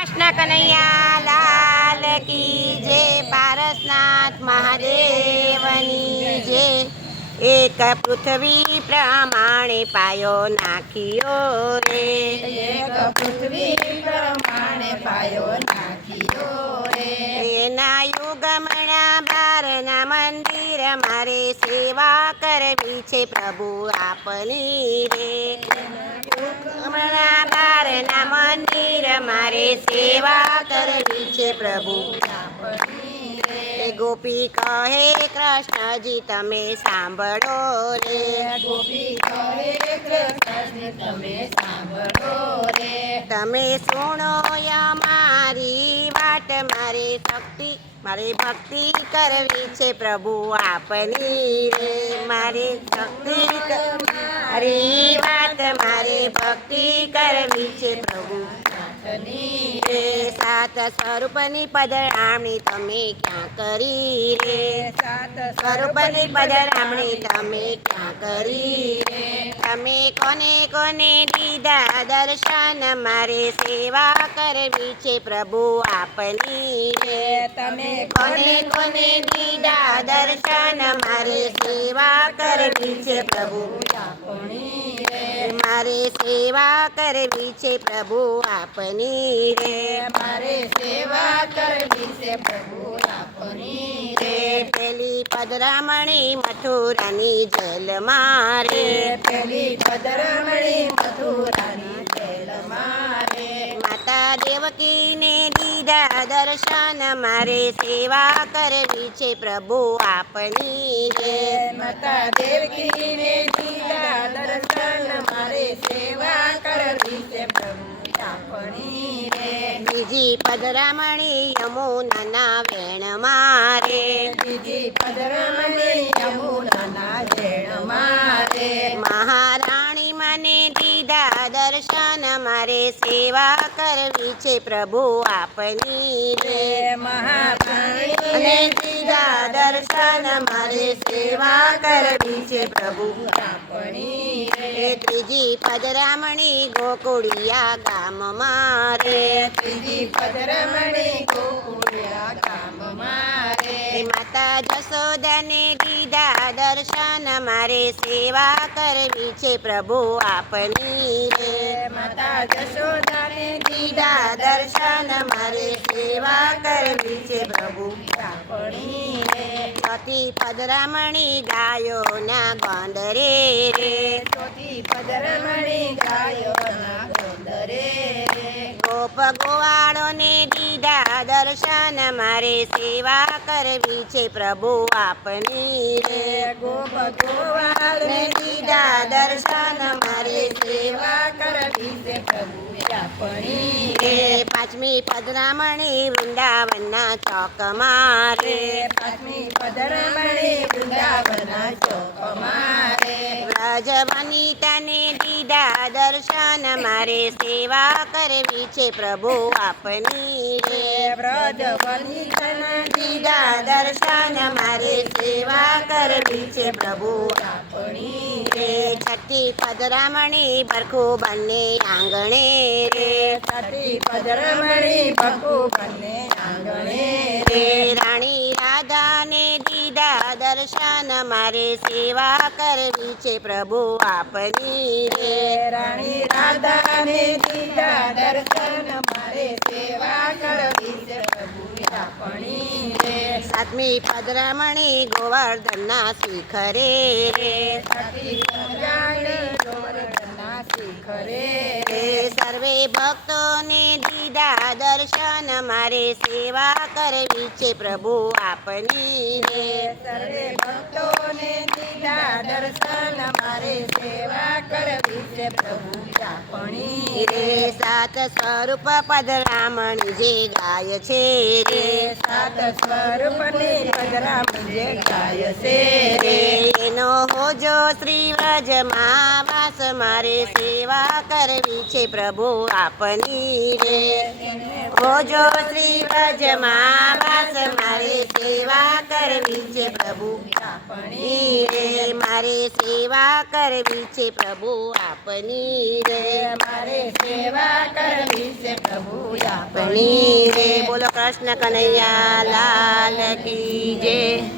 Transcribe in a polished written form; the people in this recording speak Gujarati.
કૃષ્ણ કનૈયા લાલ કી જય, પારસનાથ મહાદેવની જય। એક પૃથ્વી પ્રમાણે પાયો નાખ્યો રે, એક પૃથ્વી પ્રમાણે પાયો નાખ્યો રે। એના યુગમણા બારના મંદિર મારે સેવા કરવી છે પ્રભુ આપની રે। યુગમણા બારના મંદિર મારે સેવા કરવી છે પ્રભુ આપણી રે। ગોપી કહે કૃષ્ણજી તમે સાંભળો રે, ગોપી કહે કૃષ્ણ તમે સાંભળો રે। તમે સુણો અમારી વાત, મારે ભક્તિ કરવી છે પ્રભુ આપની રે। મારે ભક્તિ મારી વાત, મારે ભક્તિ કરવી છે પ્રભુ આપણી રે। સાત સ્વરૂપની પધરામણી તમે ક્યાં કરી રે, સાત સ્વરૂપની પધરામણી તમે ક્યાં કરી રે। તમે કોને કોને દીધા દર્શન, મારે સેવા કરવી છે પ્રભુ આપની રે। તમે કોને કોને દીધા દર્શન, મારે સેવા કરવી છે પ્રભુ આપણી રે। મારે સેવા કરવી છે પ્રભુ આપની રે। મારે સેવા કરવી છે પ્રભુ આપની રે। પેલી પધરામણી મથુરાની જેલ મારે, પેલી પધરામણી મથુરાની જેલ મારે। માતા દેવકીને દીધા દર્શન, મારે સેવા કરવી છે પ્રભુ આપની રે। માતા દેવકીને દીધા દર્શન, મારે સેવા કરવી છે પ્રભુ આપણી રે। બીજી પધરામણી યમુનાના વેણ મારે, બીજી પધરામણી યમુનાના વેણ મારે। મહારાણી મને દીધા દર્શન, મારે સેવા કરવી છે પ્રભુ આપની રે। અને મહારાણી દીધા દર્શન, મારે સેવા કરવી છે પ્રભુ આપણી રે। ત્રીજી પધરામણી ગોકુળિયા ગામ મારે, ત્રીજી પધરામણી ગોકુળિયા ગામ મારે। માતા જશોદાને દીધા દર્શન, મારે સેવા કરવી છે પ્રભુ આપની રે। માતા જશોદાને દીધા દર્શન, મારે સેવા કરવી છે પ્રભુ આપણી રે। ચોથી પધરામણી ગાયોના ગોંદરે રે, ચોથી પધરામણી ગાયોના ગોંદરે રે। ગોપ ગોવાળોને દીધા દર્શન, મારે સેવા કરવી છે પ્રભુ આપની રે। ગોપ ગોવાળને દીધા દર્શન, મારે સેવા કરવી છે પ્રભુ આપણી રે। રે। પાંચમી પધરામણી વૃંદાવનના ચોક મારે, પાંચમી પધરામણી વૃંદાવનના ચોક મારે। વ્રજ વનિતાને દીધા દર્શન, મારે સેવા કરવી છે પ્રભુ આપની રે। વ્રજ વનિતાના દીધા દર્શન, મારે સેવા કરવી છે પ્રભુ આપણી રે। છઠ્ઠી પધરામણી ભરખું બંને આંગણે રે, છઠ્ઠી પધરામણી ભકુ બંને આંગણે રે। રાણી રાધાને દીધા દર્શન, મારે સેવા કરવી છે પ્રભુ આપની રે। રાણી રાધાને દીધા દર્શન, મારે સેવા કરવી છે પ્રભુ આપણી રે। સાતમી પધરામણી ગોવર્ધનના શિખરે રે, છઠ્ઠી પધરામણી ગોવર્ધનના શિખરે રે। સર્વે ભક્તોને દીધા દર્શન, મારે સેવા કરવી છે પ્રભુ આપની રે। સર્વે ભક્તોને દીધા દર્શન, મારે સેવા કરવી છે પ્રભુ આપણી રે। સાત સ્વરૂપ પધરામણી જે ગાય છે રે, સાત સ્વરૂપની પધરામણી જે ગાય છે રે। એનો હોજો શ્રી વ્રજમાં વાસ, મારે સેવા કરવી છે પ્રભુ આપની રે। મોજો શ્રી વ્રજમાં વાસ મારે સેવા કરવી છે પ્રભુ આપની રે મારે સેવા કરવી છે પ્રભુ આપની રે મારે સેવા કરવી છે પ્રભુ આપની રે બોલો કૃષ્ણ કનૈયા લાલ કી જય